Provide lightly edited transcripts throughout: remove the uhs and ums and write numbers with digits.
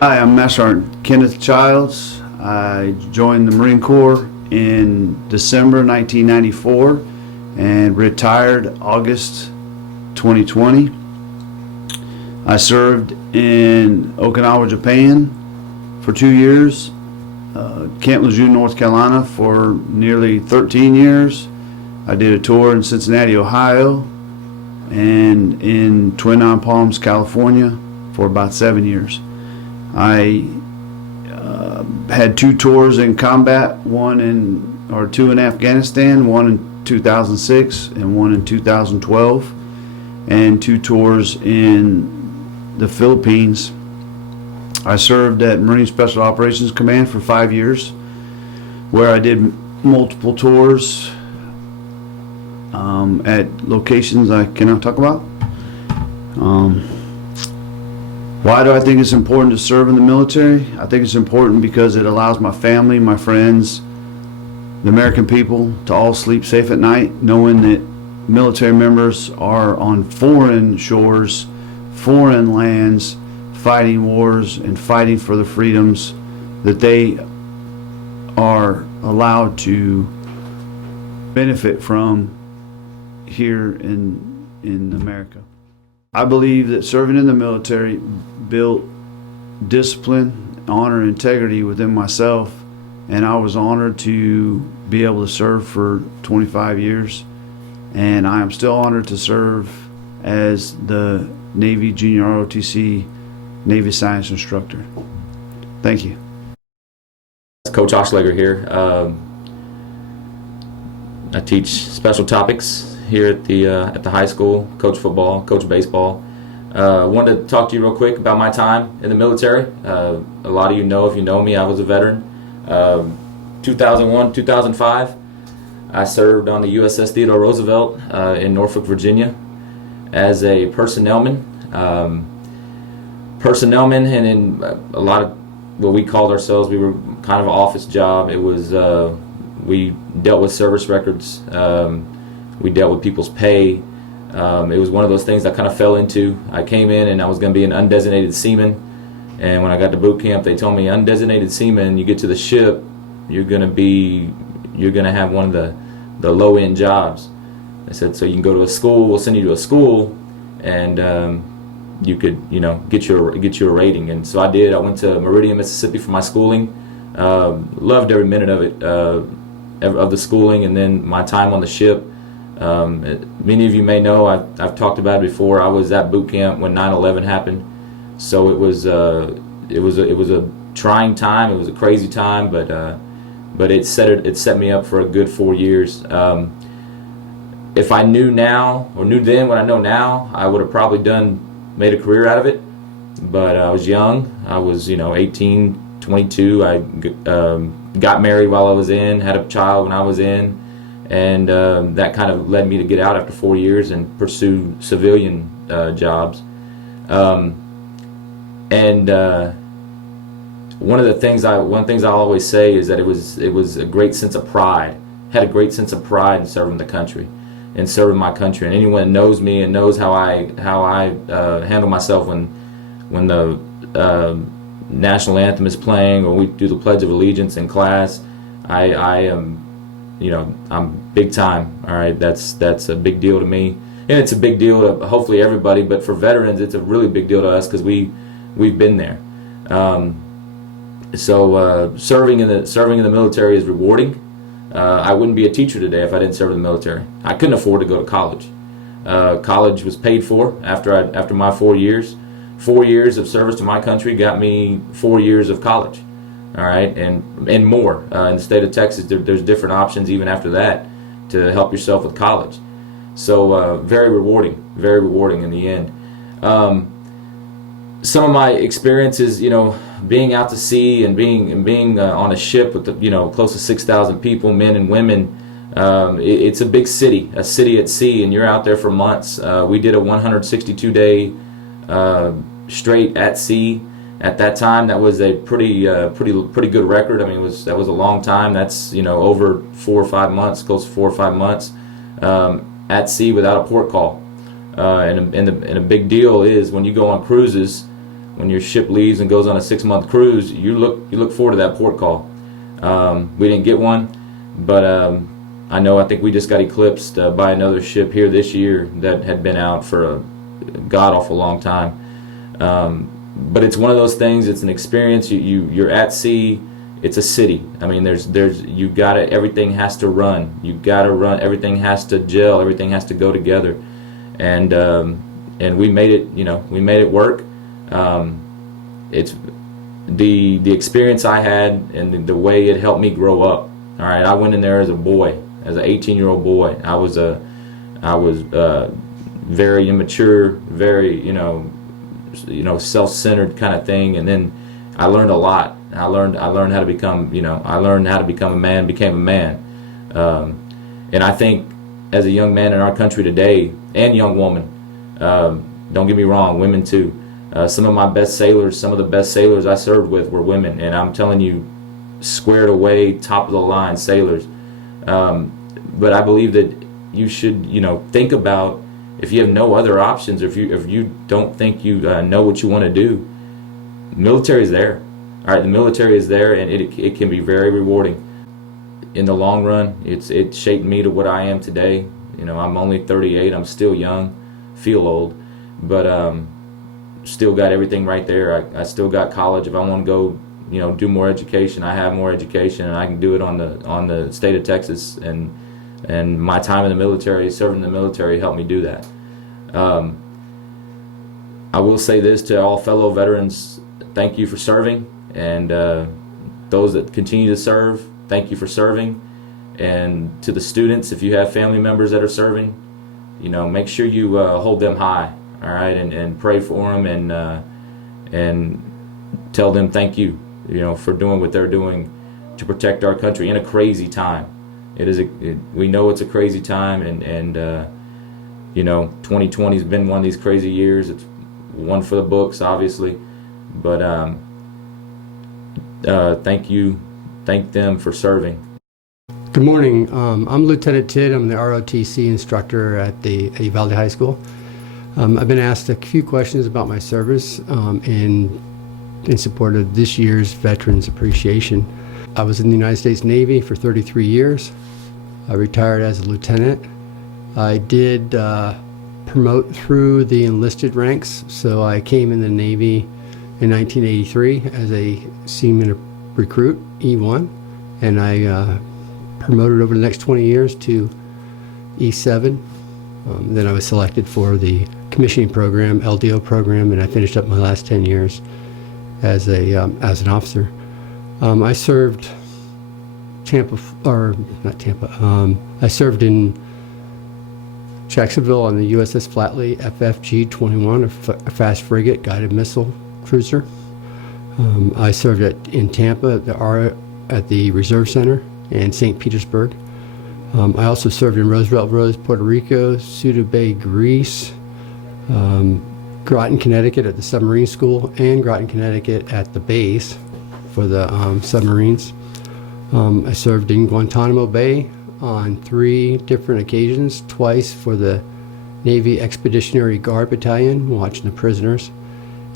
Hi, I'm Master Sergeant Kenneth Childs. I joined the Marine Corps in December 1994 and retired August 2020. I served in Okinawa, Japan for 2 years, Camp Lejeune, North Carolina for nearly 13 years. I did a tour in Cincinnati, Ohio, and in Twin Palms, California for about 7 years. I had 2 tours in combat, two in Afghanistan, one in 2006 and one in 2012, and 2 tours in the Philippines. I served at Marine Special Operations Command for 5 years, where I did multiple tours at locations I cannot talk about. Why do I think it's important to serve in the military? I think it's important because it allows my family, my friends, the American people to all sleep safe at night, knowing that military members are on foreign shores, foreign lands, fighting wars and fighting for the freedoms that they are allowed to benefit from here in America. I believe that serving in the military built discipline, honor, and integrity within myself, and I was honored to be able to serve for 25 years, and I am still honored to serve as the Navy Junior ROTC Navy Science Instructor. Thank you. Coach Oschlager here. I teach special topics here at the high school, coach football, coach baseball. Wanted to talk to you real quick about my time in the military. A lot of you know, if you know me, I was a veteran. 2001, 2005, I served on the USS Theodore Roosevelt in Norfolk, Virginia as a personnelman. And in a lot of what we called ourselves, we were kind of an office job. It was, we dealt with service records. We dealt with people's pay. It was one of those things I kind of fell into. I came in and I was going to be an undesignated seaman, and when I got to boot camp, they told me, undesignated seaman, you get to the ship, you're going to have one of the low-end jobs. I said, so you can go to a school, we'll send you to a school, and you could, get you a rating. And so I did. I went to Meridian, Mississippi for my schooling. Loved every minute of it, of the schooling, and then my time on the ship. Many of you may know, I've talked about it before. I was at boot camp when 9/11 happened, so it was a trying time. It was a crazy time, but it set me up for a good 4 years. If I knew now, or knew then what I know now, I would have probably made a career out of it. But I was young. I was 18, 22. I got married while I was in, had a child when I was in. And that kind of led me to get out after 4 years and pursue civilian jobs. One of the things I always say is that it was a great sense of pride. Had a great sense of pride in serving the country, and serving my country. And anyone that knows me and knows how I handle myself when the national anthem is playing, or we do the Pledge of Allegiance in class, I am. I'm big time. All right, that's a big deal to me, and it's a big deal to hopefully everybody. But for veterans, it's a really big deal to us because we've been there. Serving in the military is rewarding. I wouldn't be a teacher today if I didn't serve in the military. I couldn't afford to go to college. College was paid for after my 4 years. 4 years of service to my country got me 4 years of college. All right, and more. In the state of Texas, there's different options even after that to help yourself with college. So very rewarding in the end. Some of my experiences, being out to sea and being on a ship with close to 6,000 people, men and women. It's a big city, a city at sea, and you're out there for months. We did a 162-day straight at sea. At that time, that was a pretty good record. I mean, that was a long time. That's over 4 or 5 months, close to 4 or 5 months at sea without a port call. And a big deal is when you go on cruises, when your ship leaves and goes on a 6-month cruise, you look forward to that port call. We didn't get one, but I think we just got eclipsed by another ship here this year that had been out for a god-awful long time. But it's one of those things. It's an experience. You're at sea. It's a city. I mean, you gotta. Everything has to run. You gotta run. Everything has to gel. Everything has to go together. And we made it. We made it work. It's the experience I had and the way it helped me grow up. All right, I went in there as a boy, as an 18-year-old boy. I was very immature, very self-centered kind of thing, and then I learned a lot. I learned how to become a man, became a man. And I think as a young man in our country today, and young woman, don't get me wrong, women too. Some of the best sailors I served with were women, and I'm telling you, squared away, top of the line sailors. But I believe that you should, think about, if you have no other options, or if you don't think you know what you want to do, military is there. All right, the military is there, and it can be very rewarding. In the long run, it shaped me to what I am today. I'm only 38. I'm still young, feel old, but still got everything right there. I still got college. If I want to go, do more education, I have more education, and I can do it on the state of Texas. And my time in the military, serving in the military, helped me do that. I will say this to all fellow veterans: thank you for serving, and those that continue to serve, thank you for serving. And to the students, if you have family members that are serving, make sure you hold them high, all right, and pray for them, and tell them thank you, for doing what they're doing to protect our country in a crazy time. We know it's a crazy time, and 2020 has been one of these crazy years. It's one for the books, obviously, but thank them for serving. Good morning. I'm Lieutenant Tidd. I'm the ROTC instructor at the Uvalde High School. I've been asked a few questions about my service in support of this year's Veterans Appreciation. I was in the United States Navy for 33 years. I retired as a lieutenant. I did promote through the enlisted ranks, so I came in the Navy in 1983 as a seaman recruit, E1, and I promoted over the next 20 years to E7. Then I was selected for the commissioning program, LDO program, and I finished up my last 10 years as an officer. I served I served in Jacksonville on the USS Flatley FFG-21, a fast frigate guided missile cruiser. I served in Tampa at the Reserve Center and St. Petersburg. I also served in Roosevelt Roads, Puerto Rico, Ceuta Bay, Greece, Groton, Connecticut at the submarine school, and Groton, Connecticut at the base for the submarines. I served in Guantanamo Bay on 3 different occasions, twice for the Navy Expeditionary Guard Battalion, watching the prisoners,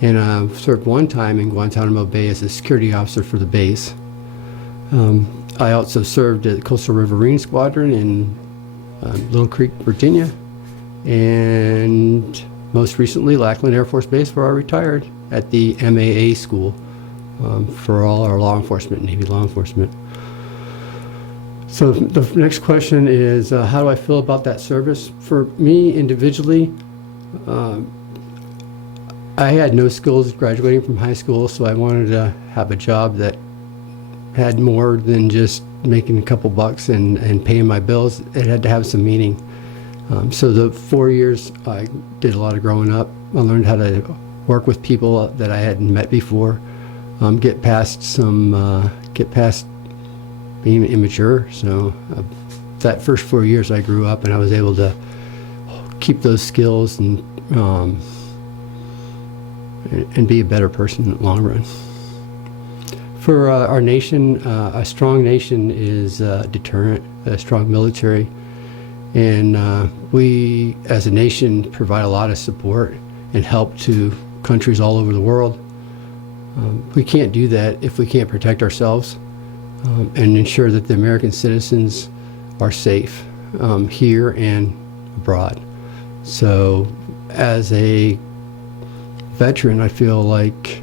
and I served one time in Guantanamo Bay as a security officer for the base. I also served at the Coastal Riverine Squadron in Little Creek, Virginia, and most recently Lackland Air Force Base, where I retired at the MAA school for all our law enforcement, Navy law enforcement. So the next question is, how do I feel about that service? For me individually, I had no skills graduating from high school, so I wanted to have a job that had more than just making a couple bucks and paying my bills. It had to have some meaning. So the 4 years, I did a lot of growing up. I learned how to work with people that I hadn't met before, get past being immature. So that first 4 years I grew up, and I was able to keep those skills and be a better person in the long run. For our nation, a strong nation is a deterrent, a strong military, and we as a nation provide a lot of support and help to countries all over the world. We can't do that if we can't protect ourselves and ensure that the American citizens are safe here and abroad. So as a veteran, I feel like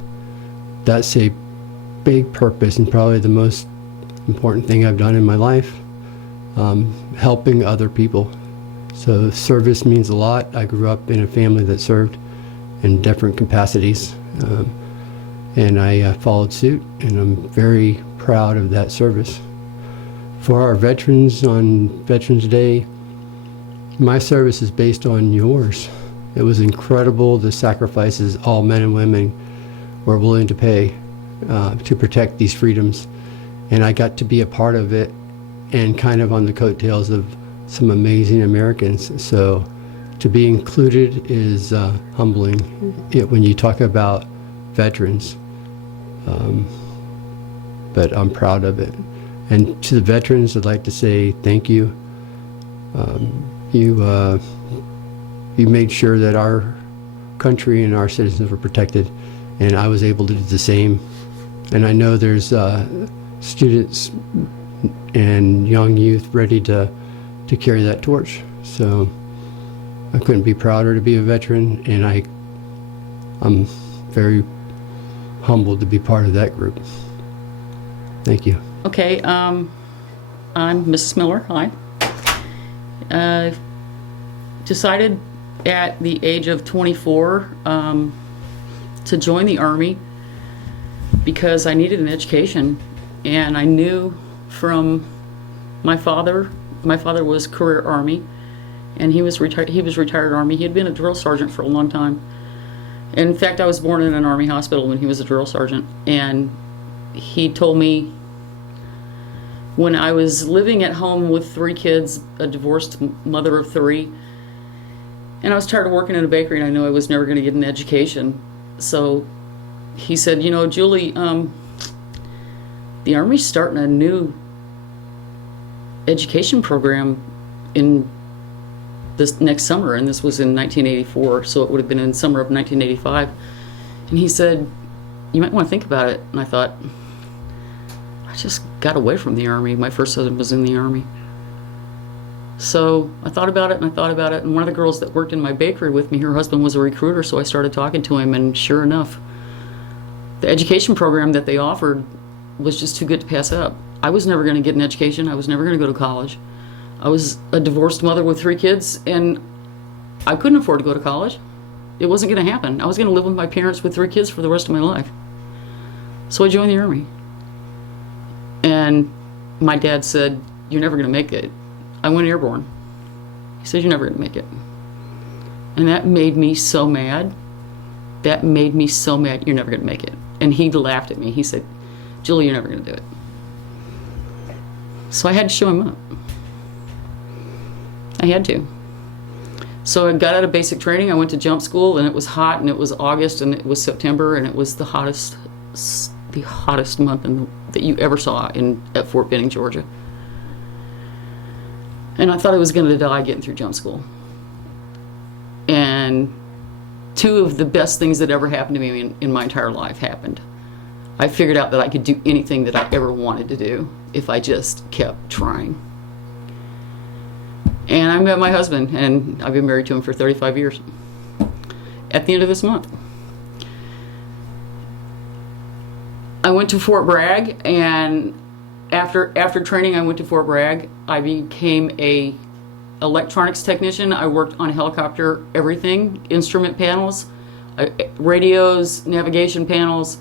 that's a big purpose and probably the most important thing I've done in my life, helping other people. So service means a lot. I grew up in a family that served in different capacities, and I followed suit, and I'm very proud of that service. For our veterans on Veterans Day, my service is based on yours. It was incredible the sacrifices all men and women were willing to pay to protect these freedoms, and I got to be a part of it and kind of on the coattails of some amazing Americans. So to be included is humbling when you talk about veterans, but I'm proud of it. And to the veterans, I'd like to say thank you. You made sure that our country and our citizens were protected, and I was able to do the same. And I know there's students and young youth ready to carry that torch. So I couldn't be prouder to be a veteran, and I'm very humbled to be part of that group. Thank you. Okay, I'm Mrs. Miller. Hi. Decided at the age of 24 to join the Army because I needed an education, and I knew from my father was career Army, and he was retired Army. He had been a drill sergeant for a long time. In fact, I was born in an Army hospital when he was a drill sergeant, and he told me when I was living at home with 3 kids, a divorced mother of 3, and I was tired of working in a bakery, and I knew I was never going to get an education. So he said, you know, Julie, the Army's starting a new education program in this next summer, and this was in 1984, so it would have been in summer of 1985. And he said, you might want to think about it. And I thought, I just got away from the Army. My first husband was in the Army. So I thought about it, and I thought about it, and one of the girls that worked in my bakery with me, her husband was a recruiter, so I started talking to him, and sure enough, the education program that they offered was just too good to pass up. I was never going to get an education. I was never going to go to college. I was a divorced mother with 3 kids, and I couldn't afford to go to college. It wasn't going to happen. I was going to live with my parents with 3 kids for the rest of my life. So I joined the Army. And my dad said, you're never going to make it. I went airborne. He said, you're never going to make it. And that made me so mad. That made me so mad. You're never going to make it. And he laughed at me. He said, Julie, you're never going to do it. So I had to show him up. I had to. So I got out of basic training. I went to jump school, and it was hot, and it was August, and it was September, and it was the hottest month that you ever saw at Fort Benning, Georgia. And I thought I was going to die getting through jump school. And 2 of the best things that ever happened to me in my entire life happened. I figured out that I could do anything that I ever wanted to do if I just kept trying. And I met my husband, and I've been married to him for 35 years. At the end of this month. I went to Fort Bragg, and after training, I went to Fort Bragg. I became a electronics technician. I worked on helicopter everything, instrument panels, radios, navigation panels,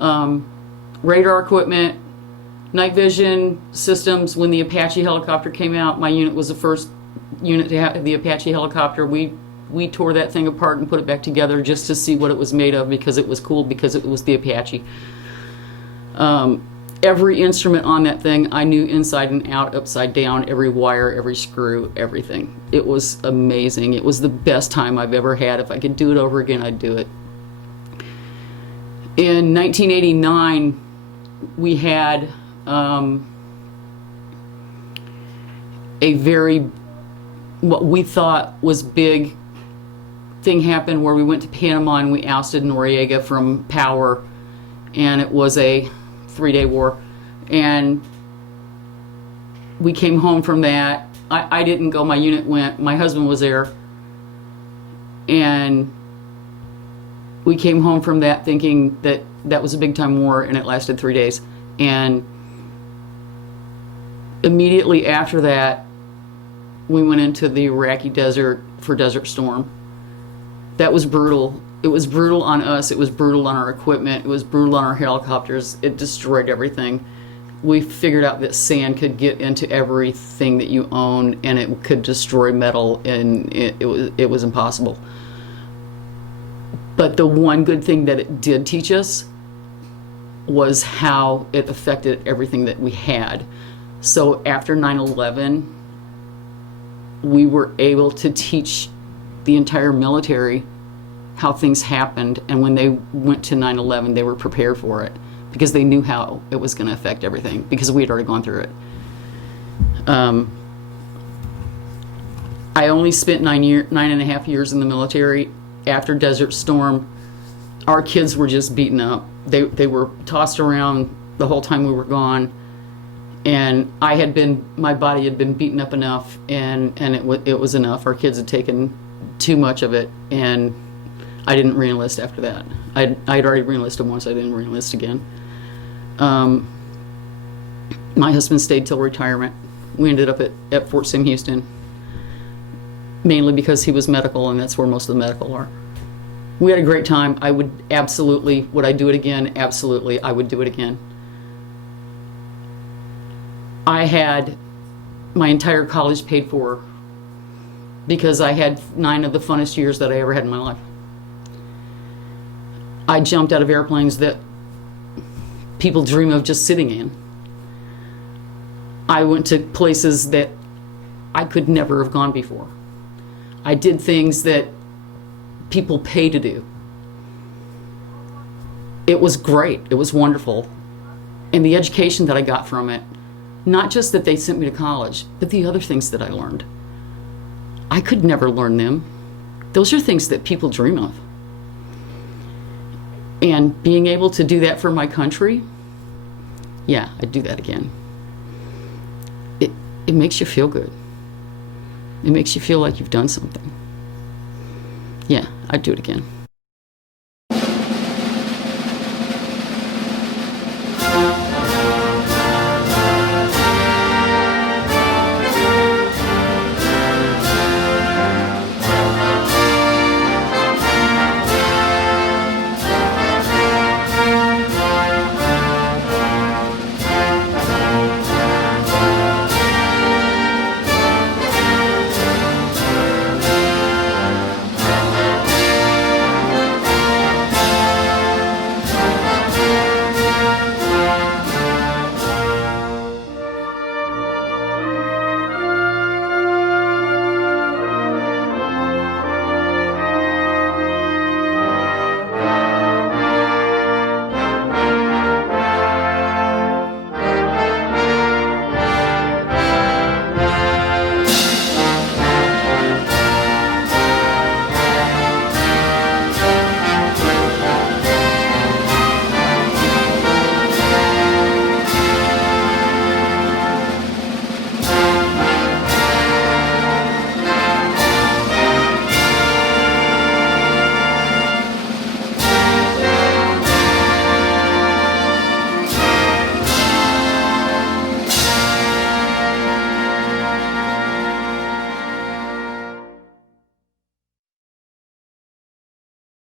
radar equipment, night vision systems. When the Apache helicopter came out, my unit was the first unit to have the Apache helicopter. We tore that thing apart and put it back together just to see what it was made of, because it was cool, because it was the Apache. Every instrument on that thing I knew inside and out, upside down, every wire, every screw, everything. It was amazing. It was the best time I've ever had. If I could do it over again, I'd do it. In 1989, we had a very, what we thought was big thing happen where we went to Panama and we ousted Noriega from power. and it was a 3-day war. And we came home from that. I didn't go, my unit went, my husband was there. And we came home from that thinking that that was a big time war, and it lasted 3 days. And immediately after that, we went into the Iraqi desert for Desert Storm. That was brutal. It was brutal on us. It was brutal on our equipment. It was brutal on our helicopters. It destroyed everything. We figured out that sand could get into everything that you own, and it could destroy metal, and it was impossible. But the one good thing that it did teach us was how it affected everything that we had. So after 9/11, we were able to teach the entire military how things happened, and when they went to 9/11, they were prepared for it because they knew how it was going to affect everything because we had already gone through it. I only spent 9.5 years in the military. After Desert Storm, our kids were just beaten up. They were tossed around the whole time we were gone, and my body had been beaten up enough, and it was enough. Our kids had taken too much of it, and I didn't re-enlist after that. I'd already re-enlisted once. I didn't re-enlist again. My husband stayed till retirement. We ended up at Fort Sim Houston, mainly because he was medical, and that's where most of the medical are. We had a great time. Would I do it again? Absolutely, I would do it again. I had my entire college paid for because I had 9 of the funnest years that I ever had in my life. I jumped out of airplanes that people dream of just sitting in. I went to places that I could never have gone before. I did things that people pay to do. It was great. It was wonderful. And the education that I got from it, not just that they sent me to college, but the other things that I learned. I could never learn them. Those are things that people dream of. And being able to do that for my country, yeah, I'd do that again. It makes you feel good. It makes you feel like you've done something. Yeah, I'd do it again.